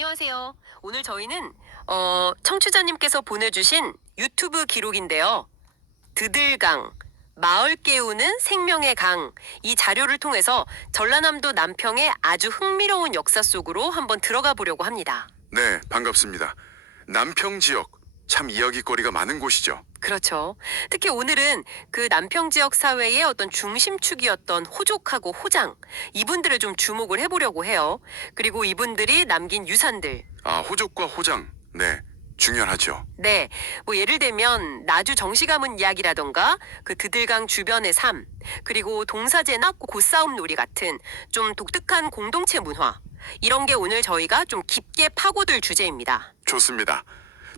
안녕하세요. 오늘 저희는 청취자님께서 보내주신 유튜브 기록인데요. 드들강, 마을 깨우는 생명의 강, 이 자료를 통해서 전라남도 남평의 아주 흥미로운 역사 속으로 한번 들어가 보려고 합니다. 네, 반갑습니다. 남평 지역 참 이야기거리가 많은 곳이죠. 그렇죠. 특히 오늘은 그 남평 지역 사회의 어떤 중심축이었던 호족하고 호장, 이분들을 좀 주목을 해보려고 해요. 그리고 이분들이 남긴 유산들, 호족과 호장. 네, 중요하죠. 네, 뭐 예를 들면 나주 정시가문 이야기라던가 그 드들강 주변의 삶, 그리고 동사제나 고싸움 놀이 같은 좀 독특한 공동체 문화, 이런 게 오늘 저희가 좀 깊게 파고들 주제입니다. 좋습니다.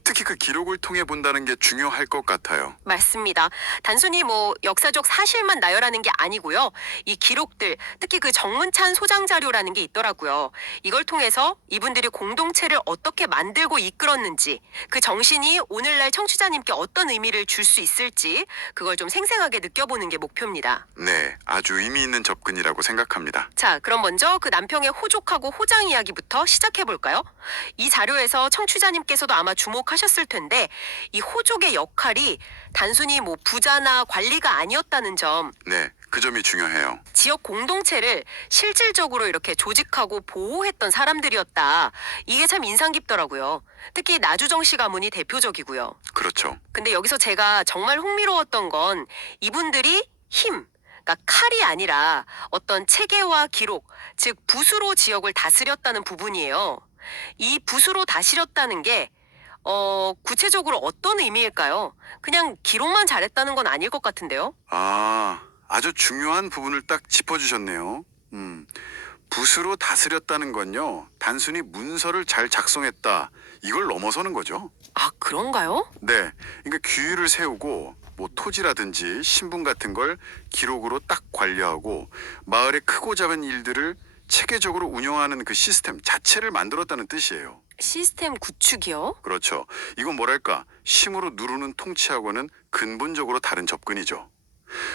특히 그 기록을 통해 본다는 게 중요할 것 같아요. 맞습니다. 단순히 뭐 역사적 사실만 나열하는 게 아니고요. 이 기록들, 특히 그 정문찬 소장 자료라는 게 있더라고요. 이걸 통해서 이분들이 공동체를 어떻게 만들고 이끌었는지, 그 정신이 오늘날 청취자님께 어떤 의미를 줄 수 있을지, 그걸 좀 생생하게 느껴보는 게 목표입니다. 네, 아주 의미 있는 접근이라고 생각합니다. 자, 그럼 먼저 그 남평의 호족하고 호장 이야기부터 시작해 볼까요? 이 자료에서 청취자님께서도 아마 주목하셨을 텐데, 이 호족의 역할이 단순히 뭐 부자나 관리가 아니었다는 점, 네, 그 점이 중요해요. 지역 공동체를 실질적으로 이렇게 조직하고 보호했던 사람들이었다. 이게 참 인상 깊더라고요. 특히 나주정씨 가문이 대표적이고요. 그렇죠. 근데 여기서 제가 정말 흥미로웠던 건 이분들이 힘, 그러니까 칼이 아니라 어떤 체계와 기록, 즉 붓으로 지역을 다스렸다는 부분이에요. 이 붓으로 다스렸다는 게 구체적으로 어떤 의미일까요? 그냥 기록만 잘했다는 건 아닐 것 같은데요. 아주 중요한 부분을 딱 짚어주셨네요. 붓으로 다스렸다는 건요, 단순히 문서를 잘 작성했다, 이걸 넘어서는 거죠. 아, 그런가요? 네, 그러니까 규율을 세우고 뭐 토지라든지 신분 같은 걸 기록으로 딱 관리하고 마을의 크고 작은 일들을 체계적으로 운영하는 그 시스템 자체를 만들었다는 뜻이에요. 시스템 구축이요? 그렇죠. 이건 뭐랄까, 심으로 누르는 통치하고는 근본적으로 다른 접근이죠.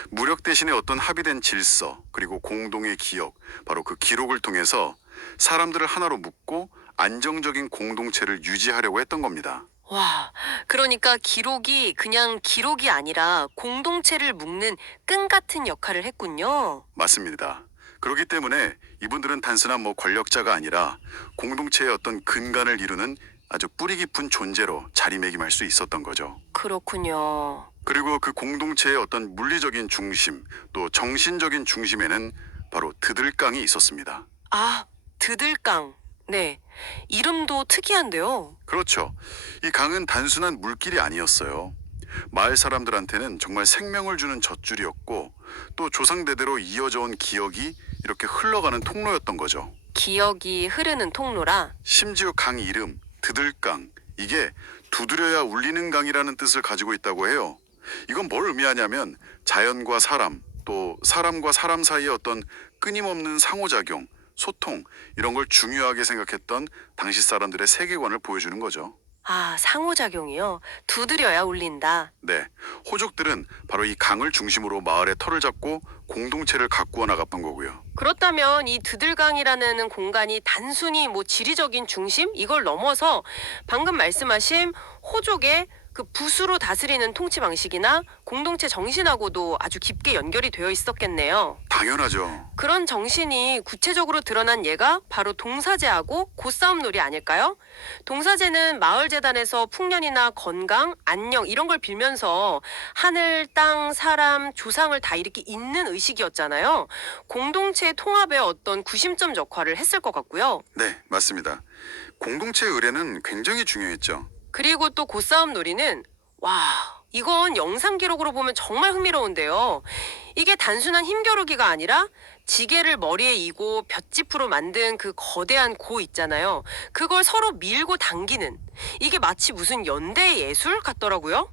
무력 대신에 어떤 합의된 질서, 그리고 공동의 기억, 바로 그 기록을 통해서 사람들을 하나로 묶고 안정적인 공동체를 유지하려고 했던 겁니다. 와, 그러니까 기록이 그냥 기록이 아니라 공동체를 묶는 끈 같은 역할을 했군요. 맞습니다. 그렇기 때문에 이분들은 단순한 뭐 권력자가 아니라 공동체의 어떤 근간을 이루는 아주 뿌리 깊은 존재로 자리매김할 수 있었던 거죠. 그렇군요. 그리고 그 공동체의 어떤 물리적인 중심, 또 정신적인 중심에는 바로 드들강이 있었습니다. 아, 드들강. 네. 이름도 특이한데요. 그렇죠. 이 강은 단순한 물길이 아니었어요. 마을 사람들한테는 정말 생명을 주는 젖줄이었고, 또 조상대대로 이어져 온 기억이 이렇게 흘러가는 통로였던 거죠. 기억이 흐르는 통로라. 심지어 강 이름 드들강, 이게 두드려야 울리는 강이라는 뜻을 가지고 있다고 해요. 이건 뭘 의미하냐면 자연과 사람, 또 사람과 사람 사이의 어떤 끊임없는 상호작용, 소통, 이런 걸 중요하게 생각했던 당시 사람들의 세계관을 보여주는 거죠. 아, 상호작용이요. 두드려야 울린다. 네, 호족들은 바로 이 강을 중심으로 마을의 터를 잡고 공동체를 가꾸어 나갔던 거고요. 그렇다면 이 드들강이라는 공간이 단순히 뭐 지리적인 중심 이걸 넘어서 방금 말씀하신 호족의 그 붓으로 다스리는 통치 방식이나 공동체 정신하고도 아주 깊게 연결이 되어 있었겠네요. 당연하죠. 그런 정신이 구체적으로 드러난 예가 바로 동사제하고 고싸움놀이 아닐까요? 동사제는 마을재단에서 풍년이나 건강, 안녕 이런 걸 빌면서 하늘, 땅, 사람, 조상을 다 이렇게 잇는 의식이었잖아요. 공동체 통합의 어떤 구심점 역할을 했을 것 같고요. 네, 맞습니다. 공동체 의례는 굉장히 중요했죠. 그리고 또 고싸움 놀이는 이건 영상 기록으로 보면 정말 흥미로운데요. 이게 단순한 힘겨루기가 아니라 지게를 머리에 이고 볏짚으로 만든 그 거대한 고 있잖아요. 그걸 서로 밀고 당기는, 이게 마치 무슨 연대 예술 같더라고요.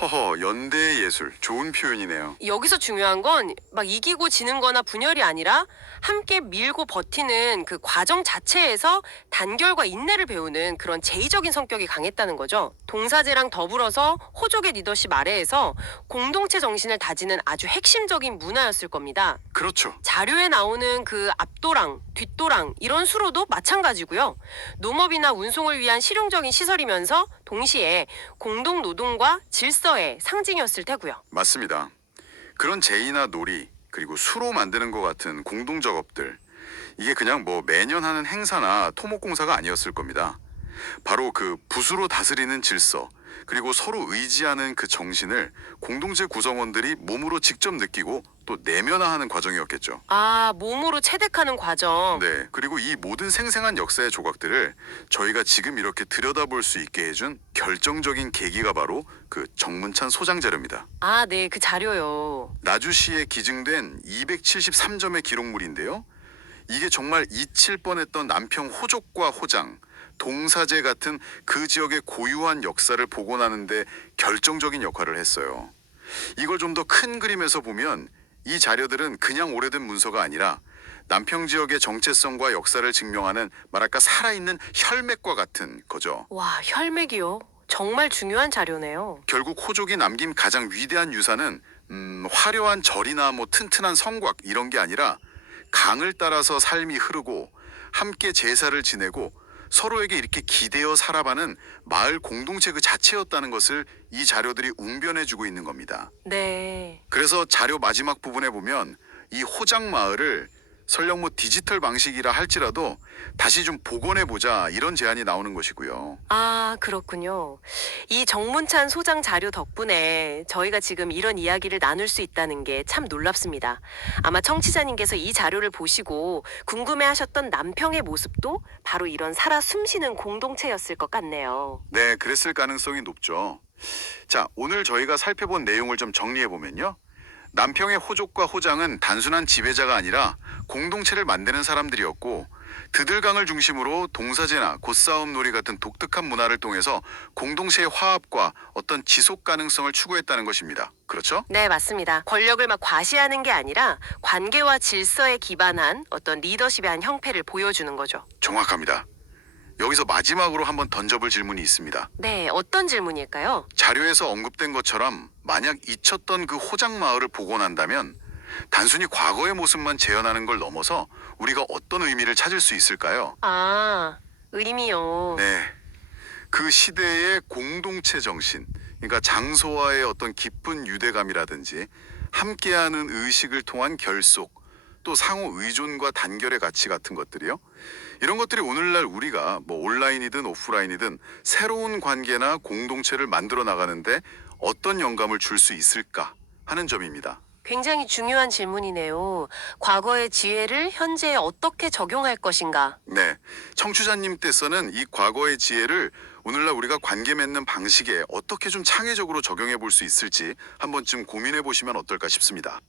허허, 연대의 예술, 좋은 표현이네요. 여기서 중요한 건 막 이기고 지는 거나 분열이 아니라 함께 밀고 버티는 그 과정 자체에서 단결과 인내를 배우는 그런 제의적인 성격이 강했다는 거죠. 동사제랑 더불어서 호족의 리더십 아래에서 공동체 정신을 다지는 아주 핵심적인 문화였을 겁니다. 그렇죠. 자료에 나오는 그 앞도랑, 뒷도랑 이런 수로도 마찬가지고요. 농업이나 운송을 위한 실용적인 시설이면서 동시에 공동 노동과 질서의 상징이었을 테고요. 맞습니다. 그런 제의나 놀이 그리고 수로 만드는 것 같은 공동 작업들 이게 그냥 뭐 매년 하는 행사나 토목공사가 아니었을 겁니다. 바로 그 붓으로 다스리는 질서 그리고 서로 의지하는 그 정신을 공동체 구성원들이 몸으로 직접 느끼고 또 내면화하는 과정이었겠죠. 아, 몸으로 체득하는 과정. 네, 그리고 이 모든 생생한 역사의 조각들을 저희가 지금 이렇게 들여다볼 수 있게 해준 결정적인 계기가 바로 그 정문찬 소장 자료입니다. 아, 네, 그 자료요. 나주시에 기증된 273점의 기록물인데요. 이게 정말 잊힐 뻔했던 남평 호족과 호장, 동사제 같은 그 지역의 고유한 역사를 복원하는데 결정적인 역할을 했어요. 이걸 좀 더 큰 그림에서 보면 이 자료들은 그냥 오래된 문서가 아니라 남평 지역의 정체성과 역사를 증명하는 말할까 살아있는 혈맥과 같은 거죠. 와, 혈맥이요. 정말 중요한 자료네요. 결국 호족이 남긴 가장 위대한 유산은 화려한 절이나 뭐 튼튼한 성곽 이런 게 아니라 강을 따라서 삶이 흐르고 함께 제사를 지내고 서로에게 이렇게 기대어 살아가는 마을 공동체 그 자체였다는 것을 이 자료들이 웅변해주고 있는 겁니다. 네. 그래서 자료 마지막 부분에 보면 이 호장 마을을 설령 뭐 디지털 방식이라 할지라도 다시 좀 복원해보자 이런 제안이 나오는 것이고요. 아, 그렇군요. 이 정문찬 소장 자료 덕분에 저희가 지금 이런 이야기를 나눌 수 있다는 게 참 놀랍습니다. 아마 청취자님께서 이 자료를 보시고 궁금해하셨던 남평의 모습도 바로 이런 살아 숨쉬는 공동체였을 것 같네요. 네, 그랬을 가능성이 높죠. 자, 오늘 저희가 살펴본 내용을 좀 정리해보면요. 남평의 호족과 호장은 단순한 지배자가 아니라 공동체를 만드는 사람들이었고 드들강을 중심으로 동사제나 곧싸움 놀이 같은 독특한 문화를 통해서 공동체의 화합과 어떤 지속 가능성을 추구했다는 것입니다. 그렇죠? 네, 맞습니다. 권력을 막 과시하는 게 아니라 관계와 질서에 기반한 어떤 리더십의 한 형태를 보여주는 거죠. 정확합니다. 여기서 마지막으로 한번 던져볼 질문이 있습니다. 네, 어떤 질문일까요? 자료에서 언급된 것처럼 만약 잊혔던 그 호장 마을을 복원한다면 단순히 과거의 모습만 재현하는 걸 넘어서 우리가 어떤 의미를 찾을 수 있을까요? 아, 의미요. 네, 그 시대의 공동체 정신, 그러니까 장소와의 어떤 깊은 유대감이라든지 함께하는 의식을 통한 결속, 또 상호 의존과 단결의 가치 같은 것들이요. 이런 것들이 오늘날 우리가 뭐 온라인이든 오프라인이든 새로운 관계나 공동체를 만들어 나가는데 어떤 영감을 줄 수 있을까 하는 점입니다. 굉장히 중요한 질문이네요. 과거의 지혜를 현재에 어떻게 적용할 것인가? 네, 청취자님께서는 이 과거의 지혜를 오늘날 우리가 관계 맺는 방식에 어떻게 좀 창의적으로 적용해 볼 수 있을지 한 번쯤 고민해 보시면 어떨까 싶습니다.